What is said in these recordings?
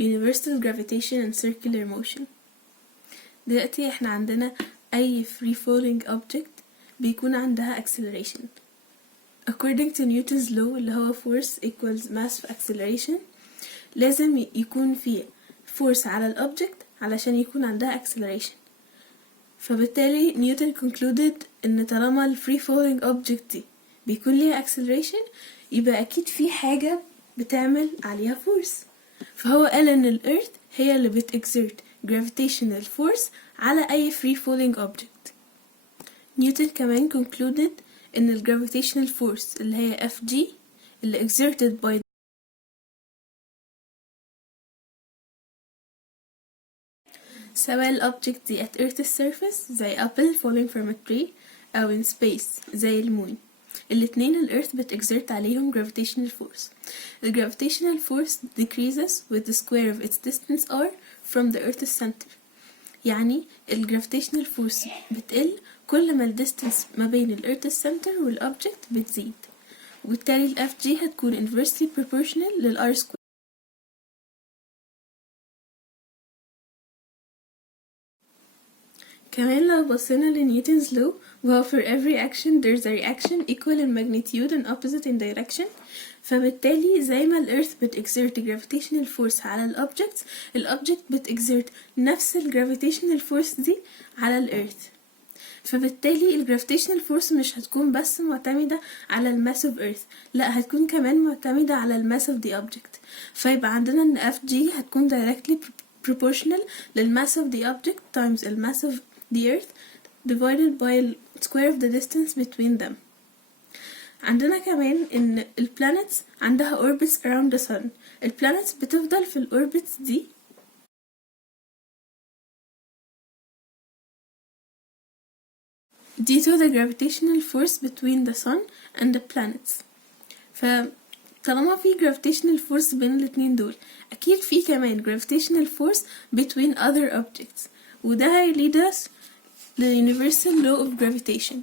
universal gravitation and circular motion. دلوقتي احنا عندنا اي free falling object بيكون عندها acceleration according to Newton's law اللي هو force equals mass في acceleration. لازم يكون في force على الأوبجكت علشان يكون عندها acceleration. فبالتالي نيوتن concluded ان طالما ال free falling object دي بيكون ليها acceleration يبقى اكيد في حاجة بتعمل عليها force. فهو قال ان الارث هي اللي بتexert gravitational force على اي free falling object. نيوتن كمان concluded ان ال gravitational force اللي هي Fg اللي exerted by سواء ال object دي at earth's surface زي apple falling from a tree أو in space زي المون، الاتنين الارث بتexert عليهم gravitational force. The gravitational force decreases with the square of its distance r from the earth's center. يعني ال gravitational force بتقل كل ما ال distance ما بين ال earth's center وال object بتزيد، وبالتالي ال Fg هتكون inversely proportional لل r square. كمان لو بصينا لنيوتن's law وهو for every action there's a reaction equal in magnitude and opposite in direction. فبالتالي زي ما الارث بتexert gravitational force على الأوبجكتس، الأوبجكت بتexert نفس gravitational force دي على الارث. فبالتالي gravitational force مش هتكون بس معتمدة على الماس of earth، لا هتكون كمان معتمدة على الماس of the object. فيبقى عندنا ان Fg هتكون directly proportional للmass of the object times the mass of the earth divided by the square of the distance between them. عندنا كمان ان ال planets عندها orbits around the sun. ال planets بتفضل في ال orbits دي due to the gravitational force between the sun and the planets. فطالما في gravitational force بين الاتنين دول أكيد في كمان gravitational force between other objects، وده هيlead us ل universal law of gravitation،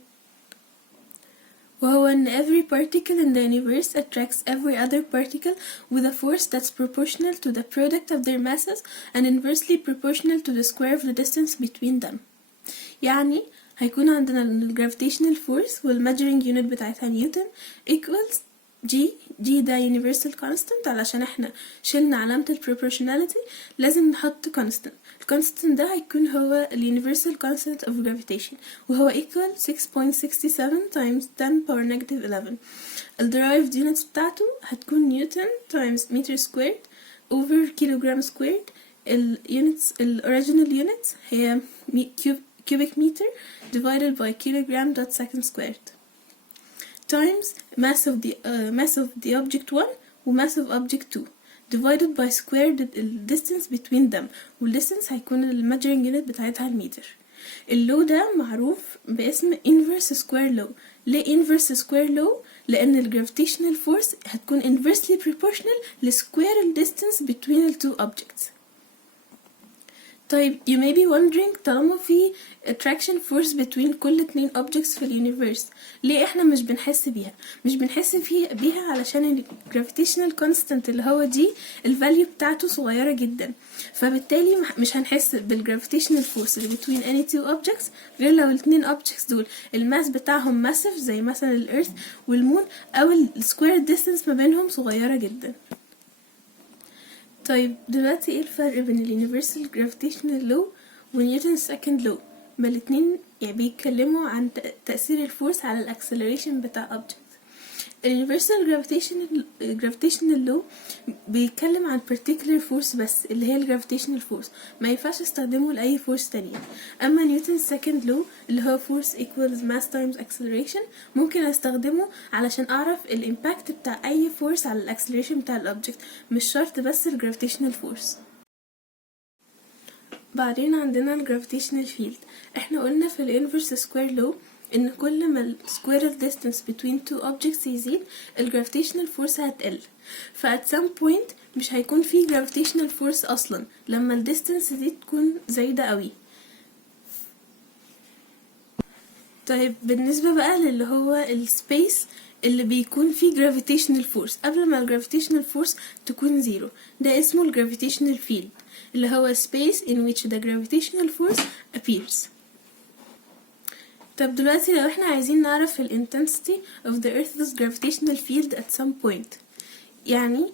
وهو أن every particle in the universe attracts every other particle with a force that's proportional to the product of their masses and inversely proportional to the square of the distance between them. يعني هيكون عندنا ال gravitational force وال measuring unit بتاعتها نيوتن equals G ده universal constant. علشان احنا شلنا علامة ال proportionality لازم نحط constant. ال constant ده هيكون هو ال universal constant of gravitation وهو equal 6.67 times 10 power negative 11. ال derived units بتاعته هتكون نيوتن times meter squared over kilogram squared. ال units ال original units هي cubic meter divided by kilogram dot second squared times mass of the object 1 و mass of object 2 divided by square the distance between them، وال distance هيكون ال measuring unit بتاعتها المتر. اللو ده معروف باسم inverse square law. ليه inverse square law؟ لأن ال gravitational force هتكون inversely proportional ل square the distance between the two objects. طيب you may be wondering طالما في attraction force between كل اتنين objects في الuniverse ليه احنا مش بنحس بيها؟ مش بنحس بيها علشان ال gravitational constant اللي هو دي ال value بتاعته صغيرة جدا، فبالتالي مش هنحس بال gravitational force اللي between any two objects غير لو الاتنين objects دول الماس بتاعهم massive زي مثلا الارث والمون، او ال square distance ما بينهم صغيرة جدا. طيب دلوقتي ايه الفرق بين ال universal gravitational law و نيوتن's second law؟ ما الاتنين يعني بيتكلموا عن تأثير الفورس على الاكسلريشن بتاع object. ال universal gravitational law بيتكلم عن particular force بس اللي هي ال gravitational force، ما ينفعش استخدمه لأي force تانية. أما نيوتن's second law اللي هو force equals mass times acceleration ممكن استخدمه علشان أعرف ال impact بتاع أي force على الاكسلريشن بتاع الأوبجكت، مش شرط بس ال gravitational force. بعدين عندنا ال gravitational field. احنا قلنا في ال inverse square law ان كل ما ال square distance between two objects يزيد ال gravitational force هتقل، ف at some point مش هيكون في gravitational force اصلا لما ال distance دي تكون زايدة قوي. طيب بالنسبة بقى للي هو ال space اللي بيكون فيه gravitational force قبل ما ال gravitational force تكون زيرو، ده اسمه ال gravitational field اللي هو space in which the gravitational force appears. طب دلوقتي لو احنا عايزين نعرف ال intensity of the earth's gravitational field at some point، يعني